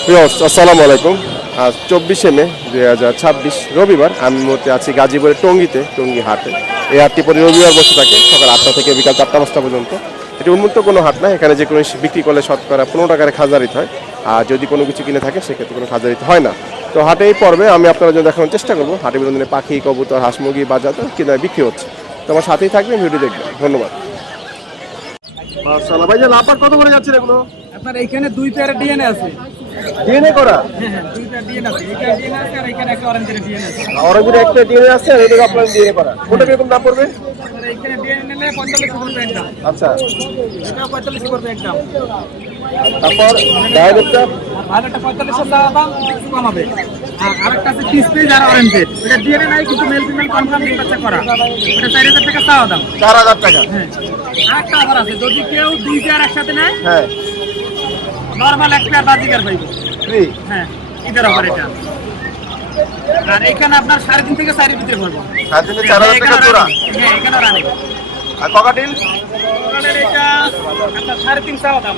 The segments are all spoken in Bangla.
আসসালামু আলাইকুম। আজ 24শে মে 2026 রবিবার। আমি মুহূর্তে আছি গাজীপুরের টঙ্গী হাটে। এই হাটটি প্রতি রবিবার বসে থাকে সকাল 8টা থেকে বিকাল 4টা-5টা পর্যন্ত। এটি উন্মুক্ত কোনো হাট না, এখানে যে কোনো বিক্রি করলে শতকরা 15 টাকার খাজা দিতে হয়, আর যদি কোনো কিছু কিনে থাকে সেক্ষেত্রে কোনো খাজা দিতে হয় না। তো হাটে এই পর্বে আমি আপনাদের জন্য দেখানোর চেষ্টা করবো হাটে বিভিন্ন ধরনের পাখি, কবুতর, হাঁস মুরগি বাজার কিনা বিক্রি হচ্ছে। তো আমার সাথেই থাকবেন, ভিডিও দেখবেন। ধন্যবাদ। মাশাআল্লাহ ভাইজান, লাপার কত করে যাচ্ছে এগুলো? আপনার এইখানে দুই পেয়ারের ডিএনএ আছে। ডিএনএ করা? হ্যাঁ, দুই পেয়ার ডিএনএ আছে। এইখানে ডিএনএ আছে আর এইখানে একটা অরেঞ্জের ডিএনএ আছে। অরেঞ্জের একটা ডিএনএ আছে আর এটাকে আপনার ডিএনএ করা। কোনটা কিরকম দাম পড়বে? আর এইখানে ডিএনএ নিলে 45 পড়বে একদম। আচ্ছা, এটা 45 পড়বে একদম। তারপর ডায়াবেটটা আর এটা 45 দাম একটু কম হবে। আর আরেকটা আছে পিস পেজ আর অরেঞ্জের। এটা ডিএনএ নাই কিন্তু মেল ফিমেল কনফার্ম ডিম বাচ্চা করা। এটা 4000 টাকা চাওয়া দাম। 4000 টাকা। হ্যাঁ। আরেকটা অফার আছে, যদি কেউ দুই পেয়ার একসাথে নেয়, হ্যাঁ, নরমাল এক পেয়ার বাজিকার পাইবে ফ্রি। হ্যাঁ, ঈদের অফার এটা। আর এখানে আপনার 3.5 থেকে 4 ভিতরে পড়বে। আর দিনে 4000 টাকা জোড়া। হ্যাঁ, এখানে রানিং। আর ককাটিল ওখানের এটা আপনার 3.5 চাওয়া দাম।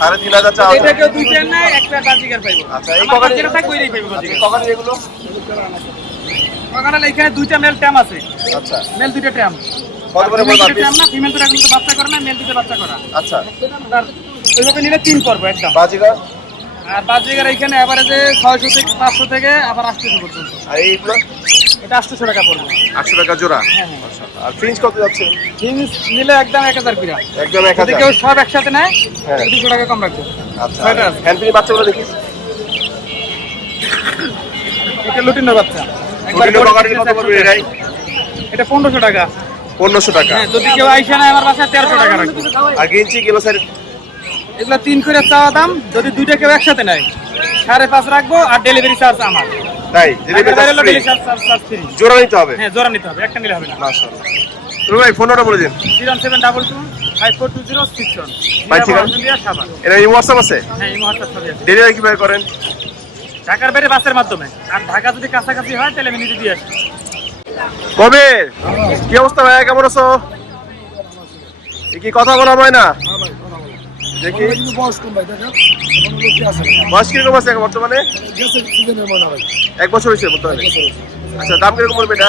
3500 চাওয়া। এটা কেউ দুই পেয়ার নেয়, এক পেয়ার বাজিকার পাইবে। আচ্ছা, এই আমার ককাটিল যেটা থাকবে ওইটাই পাইবে বাজিকার। ককাটিল এগুলো? ওখানে এখানে দুইটা মেল ট্যাম আছে। আচ্ছা, মেল দুইটা ট্যাম। কত করে মেল পড়বে দুইটা ট্যাম পিস? না, ফিমেল দুইটা কিন্তু বাচ্চা করে না, মেল দুইটা বাচ্চা করা। আচ্ছা, আর ওইভাবে নিলে 3 পড়বে একদম। বাজিগার আর বাজিকার এখানে এভারেজে 600 থেকে 500 থেকে আবার 800 পর্যন্ত। আর এইগুলো? এটা 800 টাকা পড়বে। 800 টাকা জোড়া। হ্যাঁ, হ্যাঁ। আচ্ছা, আর ফ্রিঞ্জ কত যাচ্ছে? জিনিস নিলে একদম 1000 করে। একদম যদি 1000। কেউ সব একসাথে নেয়, হ্যাঁ। 200 টাকা কম রাখবো। আচ্ছা, ছয়টা আছে। হ্যান্ড ফ্রি বাচ্চাগুলো দেখি। এটা লুটিনোর বাচ্চা। লুটিনো ককাটিল কত পড়বে এটাই? এটা 1500 টাকা। 1500 টাকা। হ্যাঁ, যদি কেউ আইসা নেয় আমার বাসায় 1300 টাকা রাখবো। আর গ্রিনচি কিলো স্যার? এগুলো 3 করে চাওয়া দাম, যদি দুইটা কেউ একসাথে নেয় 5.5 রাখবো, আর ডেলিভারি চার্জ আমার। তাই delivery charge free? Charge free. জোড়া নিতে হবে? হ্যাঁ, জোড়া নিতে হবে, একটা নিলে হবে না। মাশাআল্লাহ। তুমি ভাই ফোন নাম্বার বলে দিন। 07222 542061। ভাই, ঠিক আছে। সাবান। এটা এই WhatsApp আছে? হ্যাঁ, এই মহাত্মা ছবি আছে। ডেলিভারি কিভাবে করেন? ঢাকার বাইরে বাসের মাধ্যমে, আর ঢাকা যদি কাছাকাছি হয় তাহলে আমি নিজে দিয়ে আসি। কবে কি অবস্থা ভাই, কেমন আছো? কি কথা বলা হয় না দেখি? বয়স কিরকম আছে এখন বর্তমানে? 1 বছর হয়েছে বর্তমানে। আচ্ছা, দাম কিরকম পড়বে এটা?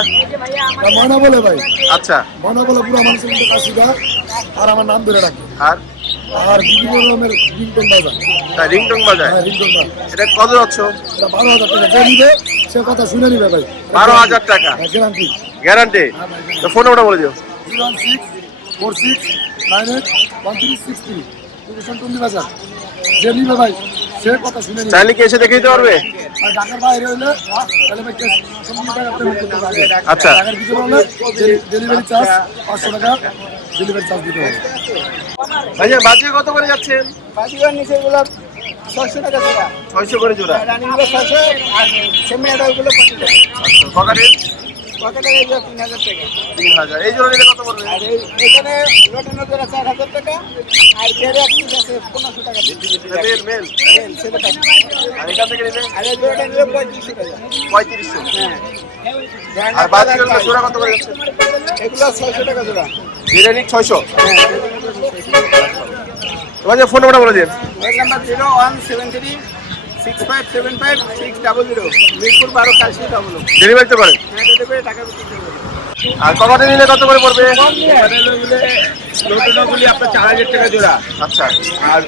ময়না বলে ভাই, আচ্ছা, ময়না বলে পুরো মানুষের মধ্যে কাশিদা, আর আমার নাম ধরে রাখে। আর আর বিভিন্ন রকমের রিংটন বাজার। তাই রিংটং বাজায়? হ্যাঁ, রিংটন বাজার। এটা কত যাচ্ছ? এটা 12,000 টাকা। যে নিবে সে কথা শুনে নিবে ভাই। 12,000 টাকা গ্যারান্টি। গ্যারান্টি। তো ফোন নাম্বারটা বলে দিও। 01646981363। লোকেশন টুঙ্গি বাজার। যে নিবে ভাই সে কথা শুনে নিবে। চাইলে কি এসে দেখে দিতে পারবে? আর ঢাকার বাইরে হইলে তাহলে ভাই ক্যাশ পেমেন্ট করতে হবে আগে। আচ্ছা, ঢাকার ভিতরে হলে ডেলিভারি চার্জ 500 টাকা ডেলিভারি চার্জ দিতে হবে। ভাইয়া বাজিয়ে কত করে যাচ্ছেন? বাজিকার নিচে এগুলো 600 টাকা জোড়া। 600 করে জোড়া। রানিং গুলো 600, আর সেমি আডালগুলো 50 টাকা। আচ্ছা, ককাটিল কত টাকা এগুলো? 3000 টাকা। 3000। এই জোড়া নিলে কত পড়বে? আর এখানে লটানো জোড়া 4000 টাকা, আর বেড়ে এক পিস আছে 1500 টাকা। Male male. ছেলেটা। আর এখান থেকে নিলে আর এই জোড়াটা নিলে 3500 টাকা। 3500। হ্যাঁ। আর বাজিগুলো জোড়া কত করে যাচ্ছে? এগুলো 600 টাকা জোড়া। যেটা নিক 600। হ্যাঁ। তোমার ফোন নাম্বারটা বলে দিন। Mobile number 0173 6575 600, Mirpur 12 Kalshi double. Delivery তো করেন? হ্যাঁ, ডেলিভারি টাকা দিতে হবে। আর ককাটিল নিলে কত করে পড়বে? লটানোগুলি আপনার 4000 টাকা জোড়া। আচ্ছা, আর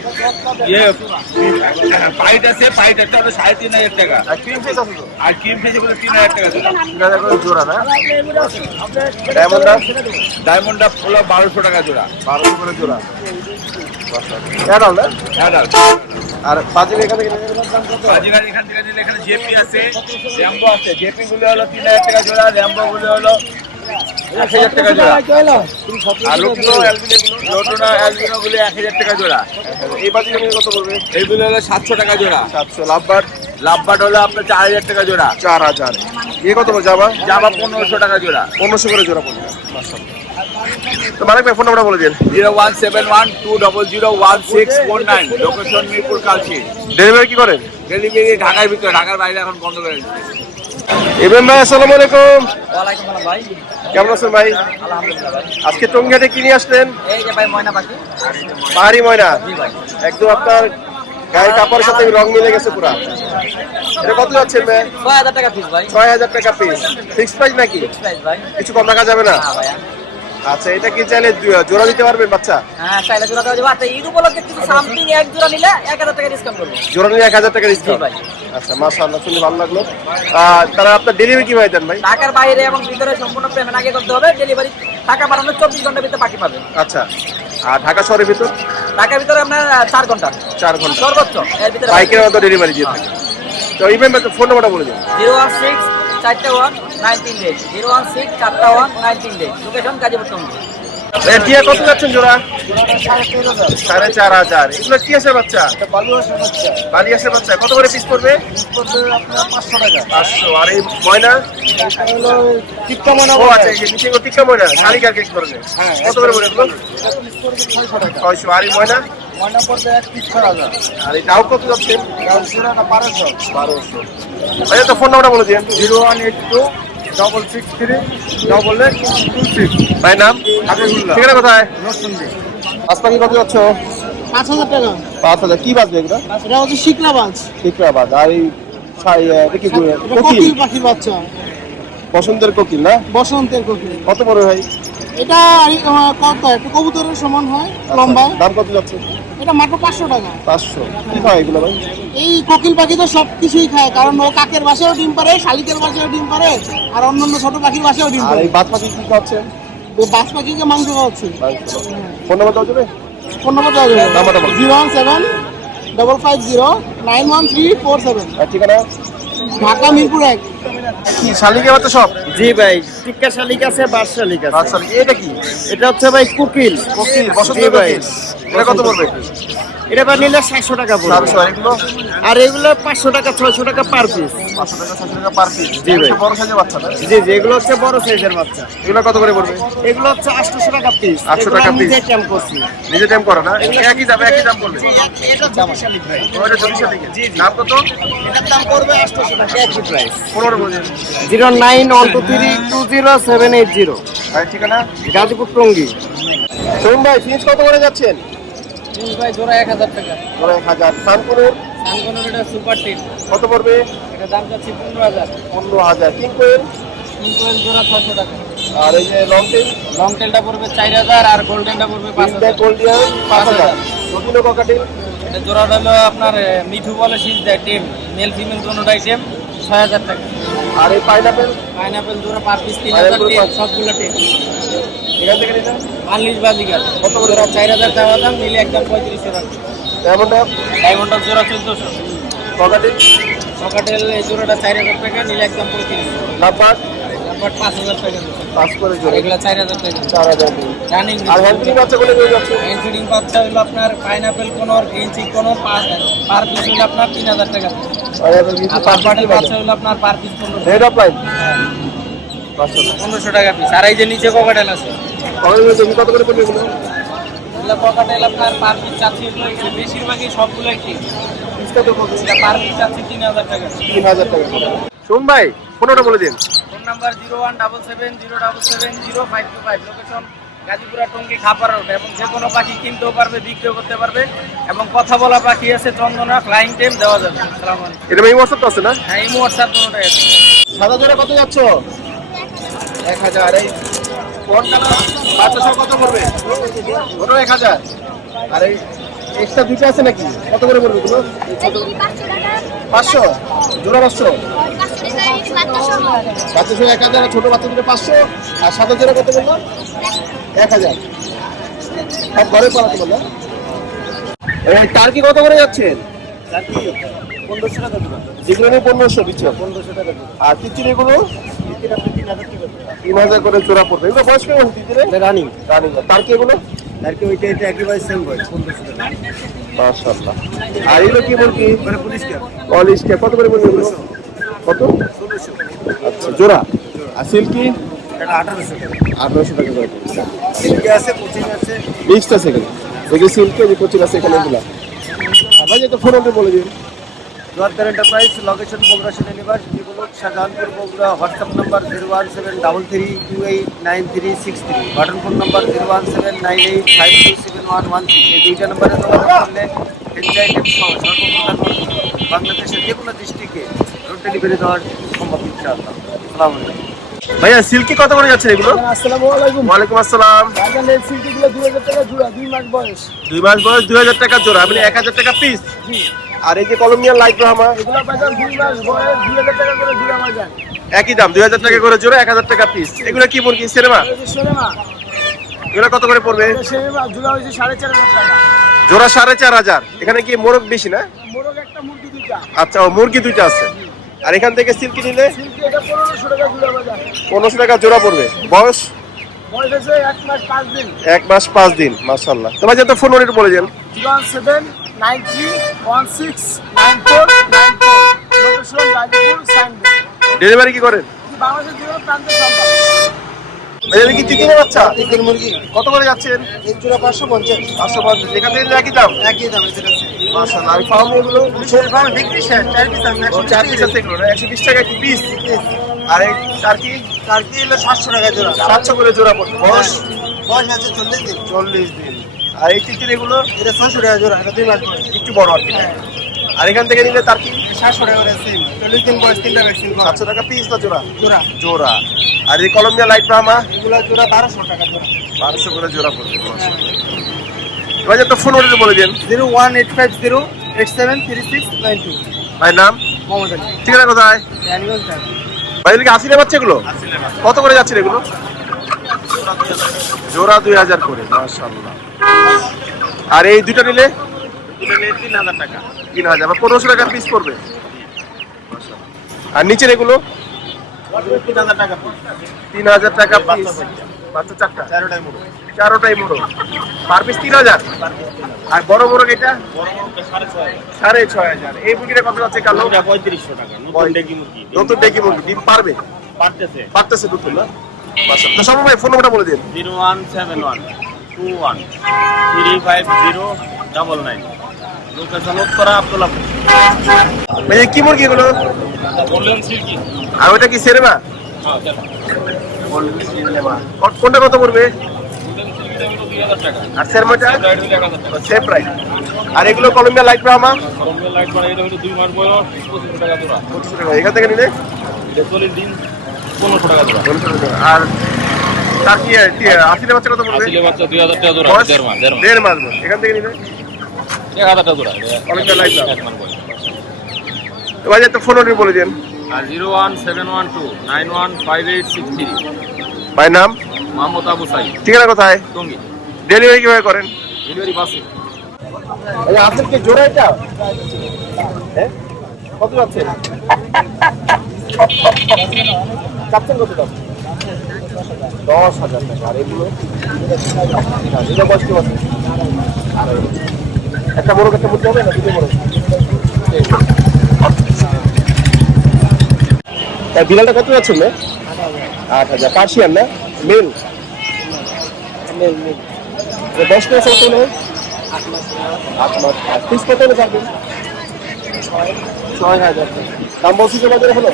পাইট আছে, পাইট একটা হলো 3500 টাকা। আর ক্রিম ফিশ আছে তো? আর ক্রিম ফিশ এগুলো 3000 টাকা জোড়া। 3000 করে জোড়া না? ডায়মন্ডটা? ডায়মন্ডটা হলো 1200 টাকা জোড়া। 1200 করে জোড়া। এটাও না? অ্যাডাল্ট। আর বাজির এখান থেকে নিলে দাম কত? বাজিগার এখান থেকে নিলে এখানে জেপি আছে, র্যাম্বো আছে। জেপি গুলো হলো 3000 টাকা জোড়া, র্যাম্বো গুলো হলো 1000 টাকা জোড়া। আর লোটনো অ্যালবিনো গুলো 1000 টাকা জোড়া। এই বাজির নিলে কত পড়বে? এইগুলো হলো 700 টাকা জোড়া। 700। লাভবার্ড? লাভবার্ড হলো আপনার 4000 টাকা জোড়া। 4000। এ কত করে যাবা? জামা 1500 টাকা জোড়া। 1500 করে জোড়া পড়বে। মাশাআল্লাহ। তো মালিক ভাই ফোন নাম্বারটা বলে দিন। 01712001649, লোকেশন মিরপুর কালচি। ডেলিভারি কি করেন? ডেলিভারি ঢাকার ভিতরে, ঢাকার বাইরে এখন বন্ধ করে দিচ্ছে। ইব্রাহিম ভাই, আসসালামু আলাইকুম। ওয়ালাইকুম আসসালাম ভাই। কেমন আছেন ভাই? আলহামদুলিল্লাহ ভাই। আজকে টঙ্গিহাটে কি নিয়ে আসলেন? এই যে ভাই ময়না পাখি। পাহাড়ি ময়না? জি ভাই। একদম আপনার গায়ের কাপড়ের সাথে রং মিলে গেছে পুরা। এটা কত যাচ্ছে ভাই? 6000 টাকা পিস ভাই। 6000 টাকা পিস। ফিক্সড প্রাইস নাকি? প্রাইস ভাই। কিছু কম রাখা যাবে না? হ্যাঁ ভাইয়া। আচ্ছা, এটা কি চাইলে জোড়া দিতে পারবেন বাচ্চা? হ্যাঁ, চাইলে জোড়া দেওয়া যাবে। আচ্ছা, ঈদ উপলক্ষে কিছু সামথিং এক জোড়া নিলে 1000 টাকা ডিসকাউন্ট করব। জোড়া নিলে 1000 টাকা ডিসকাউন্ট। ভাই। আচ্ছা, মাশাআল্লাহ, শুনে ভালো লাগলো। তারা আপনার ডেলিভারি কিভাবে দেন ভাই? ঢাকার বাইরে এবং ভিতরে সম্পূর্ণ পেমেন্ট আগে করতে হবে। ডেলিভারি টাকা পাঠানো 24 ঘন্টার ভিতরে বাকি পাবেন। আচ্ছা, আর ঢাকা শহরের ভিতর? ঢাকার ভিতরে আপনার 4 ঘন্টা 4 ঘন্টা সর্বোচ্চ। এর ভিতরে বাইকের মতো ডেলিভারি দিয়ে থাকে। তো ইভেন ফোন নাম্বারটা বলে দিন। 016 41 19 016 41 19 লোকেশন গাজীপুর টঙ্গী। ভাইয়া টিয়া কত যাচ্ছেন জোড়া? 4500। এগুলো কি আছে বাচ্চা? বালি আছে বাচ্চা। কত করে পিস পড়বে? 500। আর এই ময়না? ও আচ্ছা, এই যে নিচে এগুলো টিক্কা ময়না, শালিকার কেক ধরনের। কত করে পড়বে এগুলো? 600। আর এই ময়না? আর এই ডাউ কত যাচ্ছেন? 1200। ভাইয়া তো ফোন নাম্বারটা বলে দিন। 0182 663 8826। ভাই নাম? ঠিকানা কোথায়? নরসিংদী। আসপানি কত যাচ্ছ? 5000 টাকা। 5000। কি বাজবে এগুলো? এটা হচ্ছে শিকনা মাছ। টিকরা বাজ। আর এই এটা কি এটা কোকিল? কোকিল পাখির বাচ্চা, বসন্তের কোকিল না? বসন্তের কোকিল। কত বড় ভাই? এটা কত একটা কবুতরের সমান হয় লম্বা। দাম কত যাচ্ছে? এটা মাত্র 500 টাকা। 500। কি খায় এগুলো ভাই? এই কোকিল পাখি তো সব কিছুই খায়, কারণ ও কাকের বাসায়ও ডিম পারে, শালিকের বাসায়ও ডিম পারে, আর অন্যান্য ছোট পাখির বাসায়ও ডিম আর পারে। এই বাদ পাখি কি খাচ্ছে? বাস পাখিকে মাংস খাওয়াচ্ছে। ফোন নাম্বার দেওয়া যাবে? ফোন নম্বর দেওয়া যাবে। নাম্বারটা বলো। 017 550 91347। আর ঠিকানা? ঢাকা মিরপুর 1। কি শালিকে বাচ্চা সব? জি ভাই, টিক্কা শালিক আছে, বাস শালিক আছে। বাদ শালিক। এটা কি? এটা হচ্ছে ভাই কোকিল। কোকিল, জি বসন্তের ভাই। কোকিল। এটা কত পড়বে? এটা বা নিলে 700 টাকা পড়বে। 700। আর এগুলো? আর এগুলো 500 টাকা 600 টাকা পার পিস। 500 টাকা 600 টাকা পার পিস। জি ভাই। বড় সাইজের বাচ্চা না? জি জি, এগুলো হচ্ছে বড় সাইজের বাচ্চা। এগুলো কত করে পড়বে? এগুলো হচ্ছে 800 টাকা পিস। 800 টাকা পিস। নিজে ক্যাম্প করছি। নিজে টাইম করো না? একই দাম পড়বে। এটা জমি শালিক ভাই। ওটা 24 থেকে। নাম কত? এটার দাম পড়বে 800 টাকা একই প্রাইস। 15 বলে দিন। 09123207880 আর ঠিকানা? গাজীপুর টঙ্গী। সোম ভাই, ফিনিশ কত করে যাচ্ছেন? ভাই জোড়া 1000 টাকা। 1000। সানপুরের সানকোনোর এটা সুপার টিন। কত পড়বে? এটা দাম যাচ্ছে 15000। 15000। কিং কোয়েল? কিন্তু এর জোড়া 600 টাকা। আর এই যে লং টেল? লং টেলটা পড়বে 4000 আর গোল্ডেনটা পড়বে 5000। গোল্ডিয়ান 5000। রবিনো ককাটেল? এটা জোড়া হলো আপনার মিঠু বলে শীষ দেয় টিম, মেল ফিমেল দুটোটাই টিম, 6000 টাকা। আর এই পাইনাপেল? পাইনাপেল জোড়া পার পিস 3000 টিম, সবগুলো টিম। এখান থেকে নিতে? আনলিশ বাজিকার কত করে? জোড়া 4000 টাকা দাম, নিলে একদম 3500 টাকা। Diamond up? ডায়মন্ডের জোড়া 1400। ককাটেল? সকাটেল এই জোড়াটা 4000 টাকা, নিলে একদম 3500। লাভবার্ড? নাম্বার 5000 টাকা। 5 করে আর জোড়া। এগুলা 4000 টাকা। 4000। রানিং আর হ্যান্ডলিং বাচ্চাগুলো নিয়ে যাচ্ছে? এনফিডিং বাচ্চা হলো আপনার পাইনাপেল কোনোর গ্রিন চিক কোনো পার পিস হলো আপনার 3000 টাকা। আর পারপাটেল বাচ্চা হলো আপনার per piece 1500। Red of line? 1500 টাকা পিস। আর এই যে নিচে ককাটেল আছে, কত করে পড়বে এগুলো? এগুলো ককাটেল আপনার পার পিস চাচ্ছি, এগুলো বেশিরভাগই সবগুলো একটি পার পিস চাচ্ছি 3000 টাকা। 3000 টাকা। সোম ভাই, ফোনটা বলে দিন। Phone number 01770770525। Location Gazipura Tongi Khapara road. এবং যে কোনো পাখি কিনতেও পারবে, বিক্রিও করতে পারবে। এবং কথা বলা পাখি আছে চন্দনা, ফ্লাইং টাইম দেওয়া যাবে। আসসালামু আলাইকুম। এটা এই বছর তো আছে না? হ্যাঁ, এই হোয়াটসঅ্যাপ দুটোটাই আছে। সাদা জোড়া কত যাচ্ছ? 1000। এই কোন কালার বাচ্চা সব কত পড়বে? ওটা 1000। আর এই এক্সট্রা দুটো আছে নাকি? কত করে পড়বে এগুলো? 500। জোড়া 500। বাচ্চা জোড়া 1000, ছোট বাচ্চা জোড়া 500। আর সাদা জোড়া কত বললো? 1000। সব ঘরে পালাতে বললো। এই টার্কি কত করে যাচ্ছেন? 1500 টাকা দিবা। যেগুলো নিয়ে 1500 দিচ্ছে। 1500 টাকা দিবা। আর তিতির এগুলো? তিতির আপনি 3000 টাকা দিবা। 3000 করে জোড়া পড়বে। এগুলো বয়স কেমন তিতিরে? রানিং। রানিং। টার্কি এগুলো? আর কি ওইটা এটা একেবারে সেম বয়স 1500 টাকা। মাশাআল্লাহ। আর এগুলো কি মুরগি? মানে পুলিশ কে? পলিশ কে কত করে পড়বে এগুলো? কত? 1600। আচ্ছা, জোড়া। আর সিল্কি? এটা 1800 টাকা। 1800 টাকা করে পড়বে। সিল্কি আছে, কোচিং আছে। মিক্সড আছে এখানে। দেখি সিল্কি যে কোচিং আছে এখানে এগুলা। আর ভাই এটা ফোন নম্বর বলে দিন। জোয়ারদার এন্টারপ্রাইজ, লোকেশন বগুড়া সেনানিবাস, বিপুলক Shahjahanpur Bogura. Whatsapp number 01733293633। Button phone number 01798527113। এই দুইটা নাম্বারে যোগাযোগ করলে ফ্যামিলি আইটেম সহ সর্বপ্রকার বাংলাদেশের যে কোনো ডিস্ট্রিক্টে হোম ডেলিভারি দেওয়ার সম্ভব ইনশাআল্লাহ। আসসালামু আলাইকুম। ভাইয়া সিল্কি কত করে যাচ্ছেন এগুলো? আসসালামু আলাইকুম। ওয়ালাইকুম আসসালাম। বাজারে সিল্কিগুলো 2000 টাকা জোড়া, 2 মাস বয়স। 2 মাস বয়স 2000 টাকা জোড়া, মানে 1000 টাকা পিস। জি। আর এই যে কলম্বিয়ান লাইট ব্রাহ্মা এগুলো বাজার 2 মাস বয়স, 2000 টাকা করে জোড়া বাজার। একই দাম, 2000 টাকা করে জোড়া, 1000 টাকা পিস। এগুলো কি মুরগি সিনেমা? এই যে সেরেমা, এগুলো কত করে পড়বে? এটা সেরেমা জোড়া হইছে 4500 টাকা। জোড়া 4500। এখানে কি মোরগ বেশি না? মোরগ একটা, মুরগি দুইটা। আচ্ছা, ও মুরগি দুইটা আছে। আর এখান থেকে সিল্কি নিলে সিল্কি এটা 1500 টাকা জোড়া বাজার। 1500 টাকা জোড়া পড়বে। বয়স বয়স হচ্ছে 1 মাস 5 দিন। 1 মাস 5 দিন। মাশাআল্লাহ। তোমার যত ফোন নম্বর বলে দেন। 01793169494। Location Gazipur signboard. ডেলিভারি কি করেন? বাংলাদেশের যে কোনো প্রান্তে সম্ভব। ভাইয়া কি তিতিনের বাচ্চা? তিতির মুরগি কত করে যাচ্ছেন? এই জোড়া 550। 550। এখান থেকে একই দাম। একই দাম এদের আছে। মাশাআল্লাহ। আর ফার্ম এগুলো ফার্ম বিক্রি শেষ, 4 পিস আছে। 4 পিস আছে এগুলো না? 120 টাকা কি পিস? আর এই টার্কি টার্কি হলো 700 টাকা জোড়া। 700 করে জোড়া পড়বে। বয়স বয়স আছে 40 দিন। 40 দিন। আর এই তিতির এগুলো এটা 600 টাকা জোড়া, এটা 2 মাস বয়স। একটু বড় আর কি। আর এখান থেকে নিলে টার্কি 700 টাকা করে সিম, 40 দিন বয়স, 3টা ভ্যাকসিন 700 টাকা পিস না জোড়া? জোড়া। জোড়া। আর এই কলম্বিয়া লাইট ব্রাহ্মা এগুলো জোড়া 1200 টাকা জোড়া। 1200 করে জোড়া পড়বে। এবার তো ফোন নম্বর বলে দেন। 01850873692। ভাই নাম? মোহাম্মদ আলী। ঠিকানা কোথায়? রানীগঞ্জ ঢাকা। ভাই এদিকে আসিলে বাচ্চা এগুলো কত করে যাচ্ছে এগুলো? জোড়া 2000 করে। মাশাআল্লাহ। আর এই দুটো নিলে? দুটো নিয়ে 3000 টাকা। 3000 বা 1500 টাকা পিস পড়বে। আর নিচের এগুলো? 3000 টাকা। 3000 টাকা পিস। বাচ্চা চারটা? চারটাই মোড়। চারোটাই মোড়ক। Per piece 3000। আর বড় মোড়ক এটা? বড় মোড়টা 6500। 6500। এই মুরগিটা কত যাচ্ছে কালো? এটা 3500 টাকা। নতুন ডেকি মুরগি। নতুন ডেকি মুরগি ডিম পারবে? পারতেছে। পারতেছে দুটো না? মাশাআল্লাহ। তো সব ভাই ফোন নাম্বারটা বলে দিন। 01712135099। লোকেশন উত্তরা আব্দুল্লাহপুর। ভাই এই কি মুরগি এগুলো? বললেন সিল্কি। আর ওটা কি সেরেমা? হ্যাঁ, জানো। কোনটা কত পড়বে? বললেন সিল্কিটা হলো 2000 টাকা। আর সেরমাটা? এটা হলো 1000 টাকা। Same price. আর এগুলো Columbia light Brahma? Columbia light মানে এটা হলো 2 মাস বয়স, 2500 টাকা জোড়া। 2500 টাকা। এখান থেকে নিলে এটা 40 দিন, 1500 টাকা জোড়া। 1500 টাকা। আর তার কি আসিলে বাচ্চা কত পড়বে? আসলে বাচ্চা 2000 টাকা জোড়া। বয়স? 1.5 মাস। 1.5 মাস বয়স। এখান থেকে নিলে 1000 টাকা জোড়া। Colombia light Brahma. 1 মাস বয়স। এবার একটা ফোন নম্বর বলে দেন। আর 01712915863। ভাই নাম? মোহাম্মদ আবু সাইদ, ঠিকানা কোথায়? টঙ্গী। ডেলিভারি কিভাবে করেন? ডেলিভারি বাসে। এই আসল কি জোড়া এটা? হ্যাঁ? কত যাচ্ছে? চাচ্ছেন কত দাম? 10,000 টাকা। আর এগুলো? এটা বয়স কি বছর? একটা বড় একটা মুরগি হবে না? দুটো বড়? বিড়ালটা কত যাচ্ছেন না? 8000। পার্সিয়ান না? মেল? বয়স কি আছে কত নেই? 8 মাস। পিস কত হলে যাবেন? 6000 টাকা। দাম বলছি যে বাজারে হলো?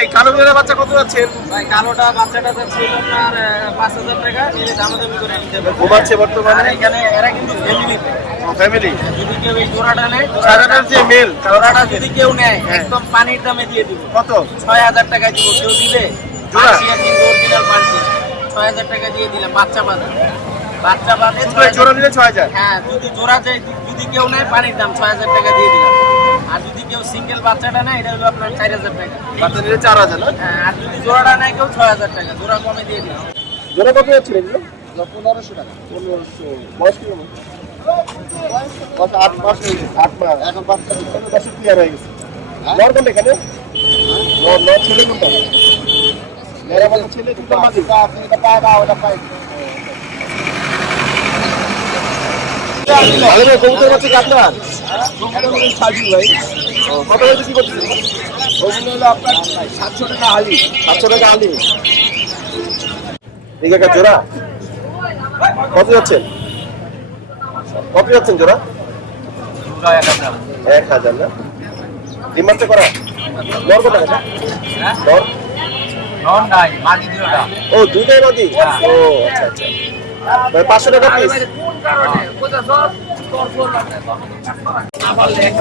এই কালো বিড়ালের বাচ্চা কত যাচ্ছেন? ভাই কালোটা বাচ্চাটা ছিল আপনার 5000 টাকা, নিলে দামাদামি করে নিতে পারবে। ঘুমাচ্ছে আর বর্তমানে? এখানে এরা কিন্তু ফ্যামিলিতে, ফ্যামিলি? যদি কেউ এই জোড়াটা নেয়, সাদাটার যে মেল জোড়াটা যদি কেউ নেয় একদম পানির দামে দিয়ে দিব। কত? 6000 টাকায় দিব। কেউ দিবে জোড়া? পার্সিয়ান কিন্তু অরিজিনাল পার্সিয়ান, 6000 টাকা দিয়ে দিলাম। বাচ্চা বাদে, বাচ্চা বাদে জোড়া নিলে 6000। হ্যাঁ, যদি জোড়া দেয়, যদি কেউ নেয় পানির দাম 6000 টাকা দিয়ে দিলাম। আর যদি কেউ সিঙ্গেল বাচ্চাটা নেয়, এটা হলো আপনার 4000 টাকা। বাচ্চা নিলে 4000 না? হ্যাঁ, আর যদি জোড়াটা নেয় কেউ 6000 টাকা, জোড়া কমে দিয়ে দিলাম। জোড়া কত যাচ্ছিল এগুলো? 1500 টাকা। 1500। বয়স কি হবে? বয়স 8 মাস হয়ে গেছে। 8 মাস। এখন বাচ্চা ক্লিয়ার হয়ে গেছে। নর কোনটা এখানে? নর ছেলে কোনটা? মেয়েরা বলতে ছেলে কোনটা মাঝে? এটা পায় না, ওটা পায় না। ভালো ভাই, কবুতর বাচ্চা কি আপনার? সাজু ভাই। কত হয়েছে কি করতেছেন? ওগুলো হলো আপনার 700 টাকা হালি। 700 টাকা হালি। ঠিক আছে, জোড়া কত যাচ্ছেন? কত যাচ্ছেন জোড়া? 1000 না? ডিম বাচ্চা করা? দর কত টাকা? দর? নন নাই, মাদি জোড়া। ও দুইটাই বাদি? ও আচ্ছা আচ্ছা। 500 টাকা পিস?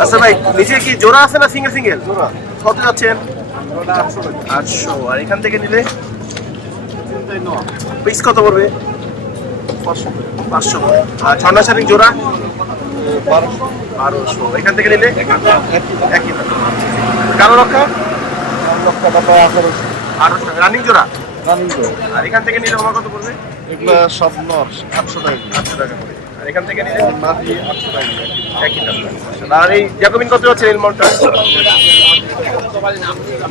আচ্ছা ভাই, নিচে কি জোড়া আছে না সিঙ্গেল সিঙ্গেল? জোড়া। কত যাচ্ছেন? 800। আর এখান থেকে নিলে পিস কত পড়বে? 500 করে। আর ছন্না শাড়ি জোড়া 1200। এখান থেকে নিলে একই দাম। কালো লক্ষা 1800 টাকা রানিং জোড়া। আর এখান থেকে নিলে আমার কত পড়বে? এগুলো সব নর 800 টাকা। 800 টাকা করে। আর এখান থেকে নিলে মাটি 800 টাকা। একই দাম। আর এই জ্যাকোবিন কত যাচ্ছে এলমনটা?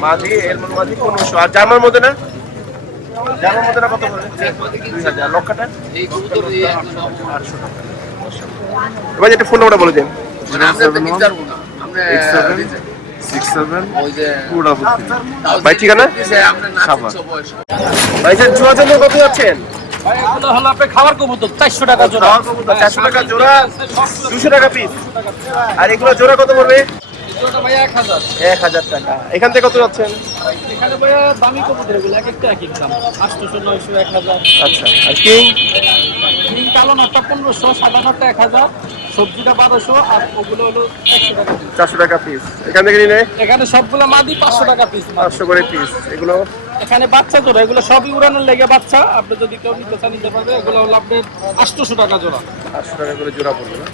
মাঝি এলমন মাঝি 1500। আর জার্মান মধ্যে না? জার্মান মধ্যে না কত পড়বে? 2000। লক্ষাটা 800 টাকা। এবার একটা ফোন নাম্বারটা বলে দিন। 67 ভাই ঠিকানা? সাভার। ভাই স্যার জোড়া জন্য কত যাচ্ছেন? এগুলো হলো আপনার খাবার কবুতর 400 টাকা জোড়া। 400 টাকা জোড়া, 200 টাকা পিস। আর এগুলো জোড়া কত পড়বে? জোড়াটা ভাই 1000। 1000 টাকা। এখান থেকে কত যাচ্ছেন? এখানে ভাই দামি কবুতর এগুলো এক একটা এক এক দাম। 800, 900, 1000। আচ্ছা। আর কিং? নীল কালো নটটা 1500, সাদা নটটা 1000, সবজিটা 1200 আর ওগুলো হলো 100 টাকা পিস। 400 টাকা পিস। এখান থেকে নিলে এখানে সবগুলো মাদি 500 টাকা পিস। 500 করে পিস। এগুলো এখানে বাচ্চা জোড়া, এগুলো সবই উড়ানোর লেগে বাচ্চা। আপনি যদি কেউ নিতে চান নিতে পারবে। এগুলো হলো আপনার 800 টাকা জোড়া। 800 টাকা করে জোড়া পড়বে না?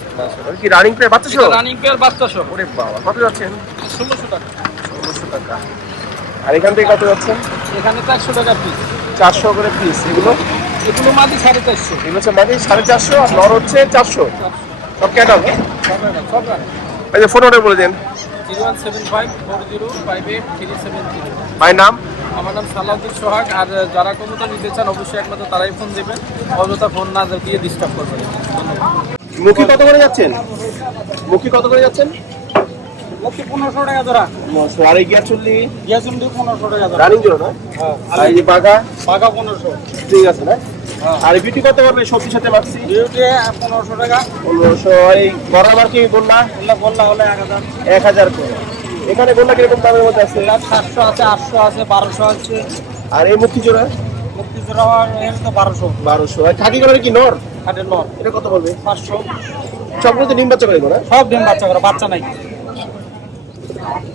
কি রানিং প্লে বাচ্চা সহ? রানিং পেয়ার বাচ্চা সহ ওরে বাবা, কত যাচ্ছেন? 1600 টাকা। 1600 টাকা। আর এখান থেকে কত যাচ্ছেন? এখানে 400 টাকা পিস। 400 করে পিস। এগুলো এগুলো মাদি 450। এগুলো হচ্ছে মাঝে 450 আর নর হচ্ছে 400। সব ক্যাটাল। সব রানিং। এই যে ফোন অর্ডার বলে দেন। 01754058370। ভাই নাম? আমার নাম সালাউদ্দিন সোহাগ। আর যারা কবুতর নিতে চান অবশ্যই একমাত্র তারাই ফোন দেবেন, অযথা ফোন না দিয়ে ডিস্টার্ব করবেন। ধন্যবাদ। মুখী কত করে যাচ্ছেন? মুখী কত করে যাচ্ছেন? মুক্তি 1500 টাকা জোড়া। আর এই গিয়ার চুল্লি গিয়াসুন্ডি 1500 টাকা জোড়া। রানিং জোড়া না? আর এই যে বাঘা পাকা 1500। ঠিক আছে না? আর এই বিউটি কত করবে সবজির সাথে মাখছি? বিউটি 1500 টাকা। 1500। এই বরাবর কি বললা? বললা হলে 1000। 1000 করে। এখানে বললা কিরকম দামের মধ্যে আছে? 700 আছে, 800 আছে, 1200 আছে। আর এই মুখী জোড়া? মুক্তি জোড়া এর তো 1200। 1200। আর খাকি কালার কি নর? কাঠের লট এটা কত বলবে? 500। সবগুলো তো ডিম বাচ্চা করে না? সব ডিম বাচ্চা করে, বাচ্চা নাই।